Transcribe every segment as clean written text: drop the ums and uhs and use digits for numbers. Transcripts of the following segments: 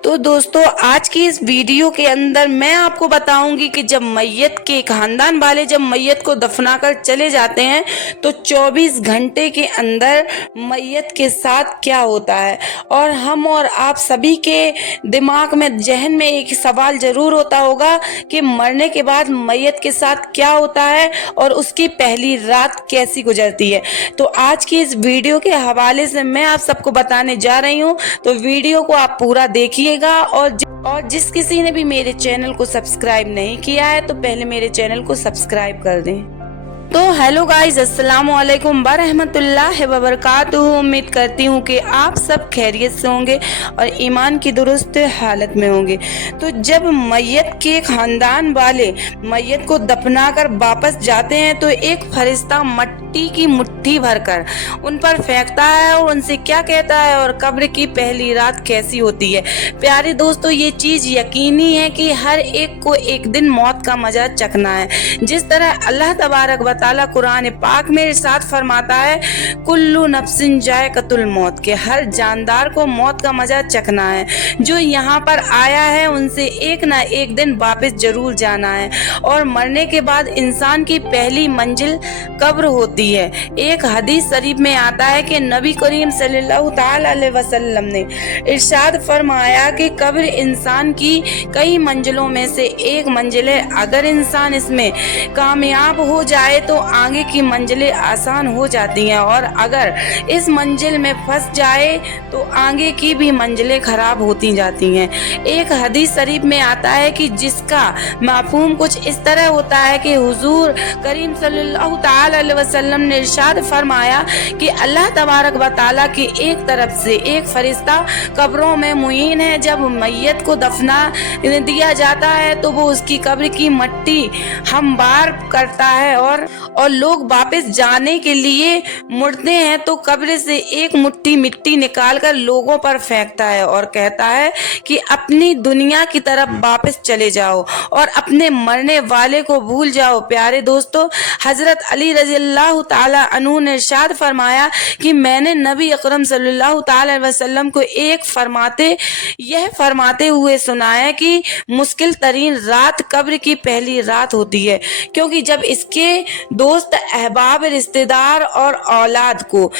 तो दोस्तों आज की इस वीडियो के अंदर मैं आपको बताऊंगी कि जब मैयत के खानदान वाले जब मैयत को दफनाकर चले जाते हैं तो 24 घंटे के अंदर मैयत के साथ क्या होता है। और हम और आप सभी के दिमाग में जहन में एक सवाल जरूर होता होगा कि मरने के बाद मैयत के साथ क्या होता है और उसकी पहली रात कैसी गुजरती है। तो आज की इस वीडियो के हवाले से मैं आप सबको बताने जा रही हूँ, तो वीडियो को आप पूरा देखिएगा। और जिस किसी ने भी मेरे चैनल को सब्सक्राइब नहीं किया है तो पहले मेरे चैनल को सब्सक्राइब कर दें। तो हेलो गाइस, अस्सलाम वालेकुम वरहमतुल्लाहि वबरकातुहू। उम्मीद करती हूँ कि आप सब खैरियत से होंगे और ईमान की दुरुस्त हालत में होंगे। तो जब मैयत के खानदान वाले मैयत को दफनाकर वापस जाते हैं तो एक फरिश्ता मट्टी की मुट्ठी भरकर उन पर फेंकता है और उनसे क्या कहता है और कब्र की पहली रात कैसी होती है। प्यारे दोस्तों, ये चीज़ यकीनी है कि हर एक को एक दिन मौत का मजा चखना है। जिस तरह अल्लाह तबारक व तआला कुरान पाक में इरशाद फरमाता है, कुल्लु नफ्सिन जायकतुल मौत, के हर जानदार को मौत का मजा चखना है। जो यहाँ पर आया है उनसे एक ना एक दिन वापस जरूर जाना है और मरने के बाद इंसान की पहली मंजिल कब्र होती है। एक हदीस शरीफ में आता है कि नबी करीम सल्लल्लाहु तआला अलैहि वसल्लम ने इरशाद फरमाया कि कब्र इंसान की कई मंजिलों में से एक मंजिल है। अगर इंसान इसमें कामयाब हो जाए तो आगे की मंजिलें आसान हो जाती हैं और अगर इस मंजिल में फंस जाए तो आगे की भी मंजिलें खराब होती जाती हैं। एक हदीस शरीफ में आता है कि जिसका मफ़हूम कुछ इस तरह होता है कि हुजूर करीम सल्लल्लाहु तआला अलैहि वसल्लम ने इरशाद फरमाया कि अल्लाह तबारक व तआला की एक तरफ से एक फरिश्ता कब्रों में मुईन है। जब मैयत को दफना दिया जाता है तो वो उसकी कब्र की मट्टी हमवार करता है और लोग वापस जाने के लिए मुड़ते हैं तो कब्र से एक मुट्ठी मिट्टी निकालकर लोगों पर फेंकता है और कहता है कि अपनी दुनिया की तरफ वापस चले जाओ और अपने मरने वाले को भूल जाओ। प्यारे दोस्तों, हजरत अली रज़ियल्लाहु ताला अन्हु ने इरशाद फरमाया कि मैंने नबी अकरम सल्लल्लाहु ताला अलैहि वसल्लम को यह फरमाते हुए सुना है कि मुश्किल तरीन रात कब्र की पहली रात होती है, क्योंकि जब इसके दोस्त अहबाब रिश्तेदार और औलाद को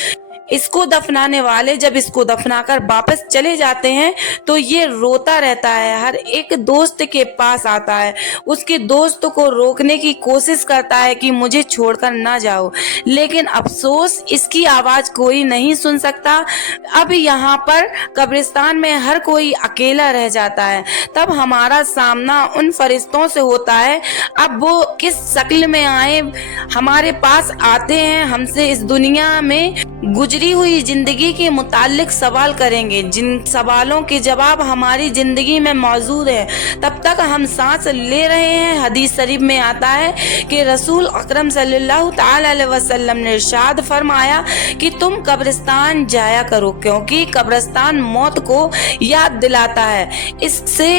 इसको दफनाने वाले जब इसको दफनाकर वापस चले जाते हैं तो ये रोता रहता है। हर एक दोस्त के पास आता है, उसके दोस्त को रोकने की कोशिश करता है कि मुझे छोड़कर ना जाओ, लेकिन अफसोस इसकी आवाज़ कोई नहीं सुन सकता। अब यहाँ पर कब्रिस्तान में हर कोई अकेला रह जाता है। तब हमारा सामना उन फरिश्तों से होता है। अब वो किस शक्ल में आए हमारे पास आते हैं, हमसे इस दुनिया में गुजरी हुई जिंदगी के मुतालिक सवाल करेंगे, जिन सवालों के जवाब हमारी जिंदगी में मौजूद है तब तक हम सांस ले रहे हैं। हदीस शरीफ में आता है कि रसूल अकरम सल्लल्लाहु तआला अलैहि वसल्लम ने इरशाद फरमाया कि तुम कब्रिस्तान जाया करो, क्योंकि कब्रिस्तान मौत को याद दिलाता है, इससे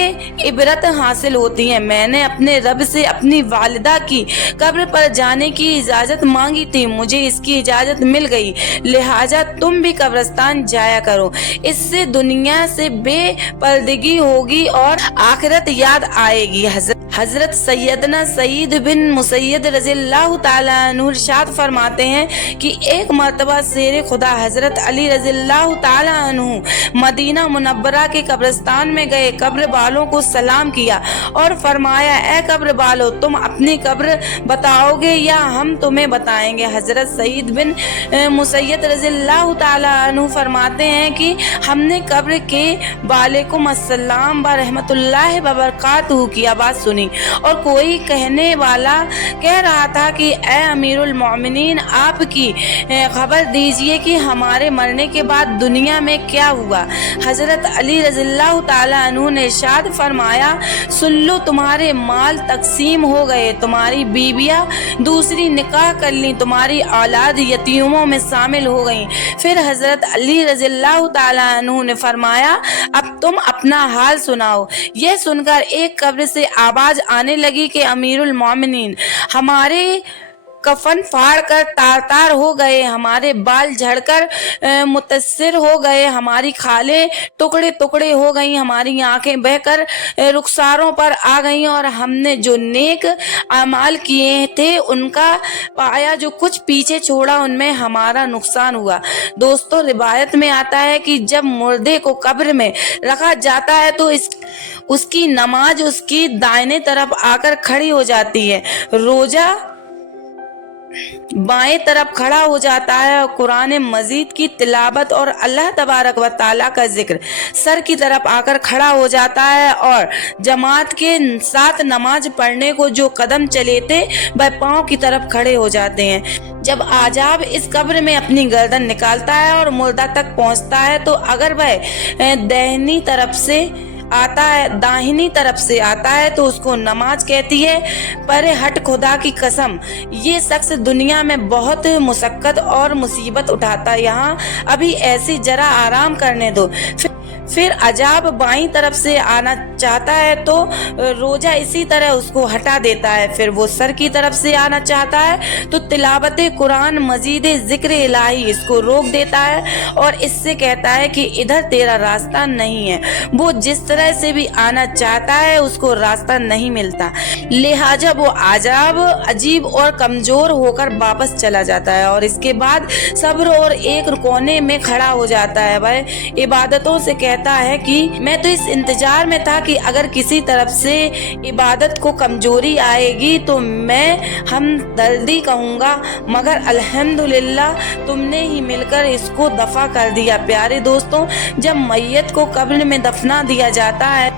इबरत हासिल होती है। मैंने अपने रब से अपनी वालिदा की कब्र पर जाने की इजाज़त मांगी थी, मुझे इसकी इजाज़त मिल गई, लिहाजा तुम भी कब्रिस्तान जाया करो। इससे दुनिया से बेपर्दगी होगी और आखिरत याद आएगी। हजरत सैयदना सईद बिन मुसैयद रज़ियल्लाहु ताला अन्हु इरशाद फरमाते हैं कि एक मर्तबा शेर खुदा हजरत अली रज़ियल्लाहु ताला अन्हु मदीना मुनव्वरा के कब्रिस्तान में गए, कब्र वालों को सलाम किया और फरमाया, ए कब्र वालों, तुम अपनी कब्र बताओगे या हम तुम्हें बताएंगे। हजरत सईद बिन मुसैयद रज़ियल्लाहु ताला अन्हु फरमाते हैं कि हमने कब्र के वालेकुम अस्सलाम व रहमतुल्लाहि व बरकातुहू की आवाज़ सुनी और कोई कहने वाला कह रहा था कि ए अमीरुल मोमिनीन, आपकी खबर दीजिए कि हमारे मरने के बाद दुनिया में क्या हुआ। हजरत अली रज़ियल्लाहु ताला अन्हु ने इरशाद फरमाया, सुन लो, तुम्हारे माल तकसीम हो गए, तुम्हारी बीवियां दूसरी निकाह कर ली, तुम्हारी औलाद यतीमों में शामिल हो गई। फिर हजरत अली रज़ियल्लाहु ताला अन्हु ने फरमाया, अब तुम अपना हाल सुनाओ। यह सुनकर एक कब्र से आवाज आने लगी कि अमीरुल मोमिनीन, हमारे कफन फाड़ कर तार तार हो गए, हमारे बाल झड़कर मुतस्सिर हो गए, हमारी खालें टुकड़े टुकड़े हो गई, हमारी आंखें बहकर रुखसारों पर आ गईं और हमने जो नेक अमाल किए थे उनका पाया जो कुछ पीछे छोड़ा, उनमें हमारा नुकसान हुआ। दोस्तों, रिवायत में आता है कि जब मुर्दे को कब्र में रखा जाता है तो उसकी नमाज उसकी दाहिने तरफ आकर खड़ी हो जाती है, रोजा बाएं तरफ खड़ा हो जाता है और कुरान मजीद की तिलावत और अल्लाह तबारक व ताला का जिक्र सर की तरफ आकर खड़ा हो जाता है और जमात के साथ नमाज पढ़ने को जो कदम चले थे वह पांव की तरफ खड़े हो जाते हैं। जब आजाब इस कब्र में अपनी गर्दन निकालता है और मुर्दा तक पहुंचता है तो अगर वह दाहिनी तरफ से आता है तो उसको नमाज कहती है। पर हट खुदा की कसम, ये शख्स दुनिया में बहुत मुशक्कत और मुसीबत उठाता, यहाँ अभी ऐसी जरा आराम करने दो। फिर अजाब बाईं तरफ से आना चाहता है तो रोजा इसी तरह उसको हटा देता है। फिर वो सर की तरफ से आना चाहता है तो तिलावत कुरान मजीद जिक्र इलाही इसको रोक देता है और इससे कहता है कि इधर तेरा रास्ता नहीं है। वो जिस तरह से भी आना चाहता है उसको रास्ता नहीं मिलता, लिहाजा वो अजाब अजीब और कमजोर होकर वापस चला जाता है और इसके बाद सब्र और एक कोने में खड़ा हो जाता है। वह इबादतों से कहता है कि मैं तो इस इंतजार में था कि अगर किसी तरफ से इबादत को कमजोरी आएगी तो मैं हमदर्दी कहूँगा, मगर अल्हम्दुलिल्लाह तुमने ही मिलकर इसको दफा कर दिया। प्यारे दोस्तों, जब मैयत को कब्र में दफना दिया जाता है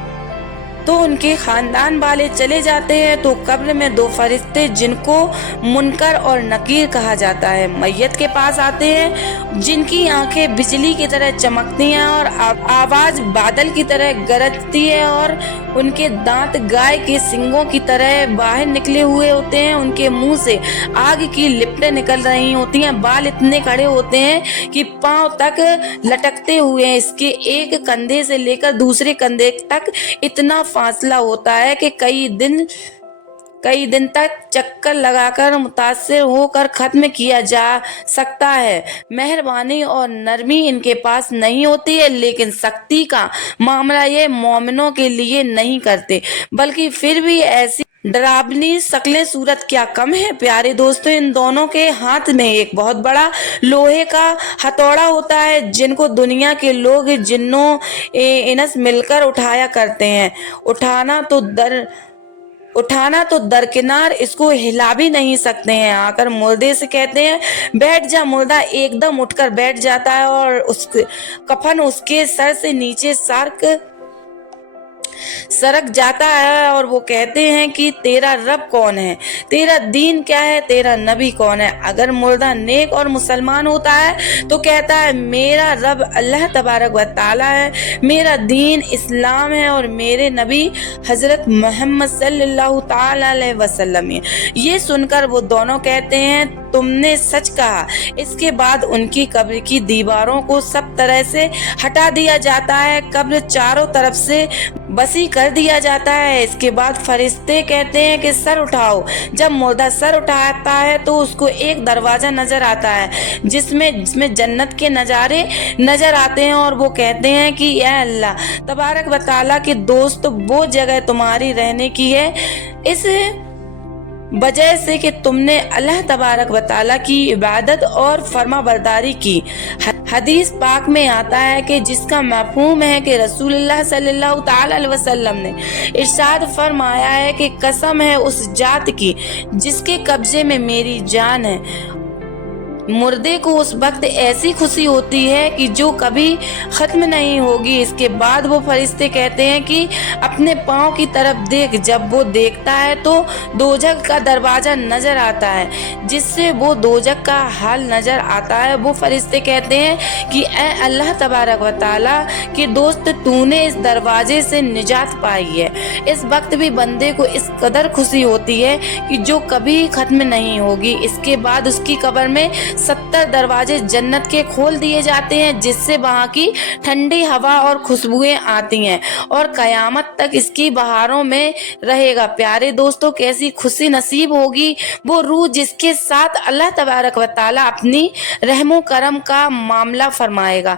तो उनके खानदान वाले चले जाते हैं तो कब्र में दो फरिश्ते जिनको मुनकर और नकीर कहा जाता है मैयत के पास आते हैं, जिनकी आंखें बिजली की तरह चमकती हैं और आवाज बादल की तरह गरजती है और उनके दांत गाय के सिंगों की तरह बाहर निकले हुए होते हैं। उनके मुंह से आग की लिपटें निकल रही होती हैं, बाल इतने खड़े होते हैं कि पांव तक लटकते हुए हैं। इसके एक कंधे से लेकर दूसरे कंधे तक इतना फासला होता है कि कई दिन तक चक्कर लगाकर मुतासिर होकर खत्म किया जा सकता है। मेहरबानी और नरमी इनके पास नहीं होती है, लेकिन सख्ती का मामला ये मोमिनों के लिए नहीं करते, बल्कि फिर भी ऐसी डरावनी शक्लें सूरत क्या कम है। प्यारे दोस्तों, इन दोनों के हाथ में एक बहुत बड़ा लोहे का हथौड़ा होता है जिनको दुनिया के लोग जिन्नों इनस मिलकर उठाया करते हैं। उठाना तो दरकिनार, इसको हिला भी नहीं सकते हैं। आकर मुर्दे से कहते हैं बैठ जा। मुर्दा एकदम उठकर बैठ जाता है और कफन उसके सर से नीचे सरक जाता है और वो कहते हैं कि तेरा रब कौन है, तेरा दीन क्या है, तेरा नबी कौन है। अगर मुर्दा नेक और मुसलमान होता है तो कहता है मेरा रब अल्लाह तबारक व ताला है, मेरा दीन इस्लाम है और मेरे नबी हजरत मोहम्मद सल्लल्लाहु ताला अलैहि वसल्लम है। ये सुनकर वो दोनों कहते हैं तुमने सच कहा। इसके बाद उनकी कब्र की दीवारों को सब तरह से हटा दिया जाता है, कब्र चारों तरफ से बसी कर दिया जाता है। इसके बाद फरिश्ते कहते हैं कि सर उठाओ। जब मुर्दा सर उठाता है तो उसको एक दरवाजा नजर आता है जिसमें जन्नत के नजारे नजर आते हैं और वो कहते हैं कि या अल्लाह तबारक व ताला के दोस्त, वो जगह तुम्हारी रहने की है इस वजह से कि तुमने अल्लाह तबारक व ताला की इबादत और फर्माबरदारी की। हदीस पाक में आता है कि जिसका मफहूम है कि रसूलुल्लाह सल्लल्लाहु ताला अलैहि वसल्लम ने इरशाद फरमाया है कि कसम है उस जात की जिसके कब्जे में मेरी जान है, मुर्दे को उस वक्त ऐसी खुशी होती है कि जो कभी खत्म नहीं होगी। इसके बाद वो फरिश्ते कहते हैं कि अपने पाँव की तरफ देख। जब वो देखता है तो दोजख का दरवाजा नजर आता है जिससे वो दोजख का हाल नजर आता है। वो फरिश्ते कहते हैं कि ऐ अल्लाह तबारक व ताला के दोस्त, तूने इस दरवाजे से निजात पाई है। इस वक्त भी बंदे को इस कदर खुशी होती है कि जो कभी खत्म नहीं होगी। इसके बाद उसकी कब्र में 70 दरवाजे जन्नत के खोल दिए जाते हैं, जिससे वहाँ की ठंडी हवा और खुशबुएं आती हैं और कयामत तक इसकी बहारों में रहेगा। प्यारे दोस्तों, कैसी खुशी नसीब होगी वो रूह जिसके साथ अल्लाह तबारक व तआला अपनी रहमो करम का मामला फरमाएगा।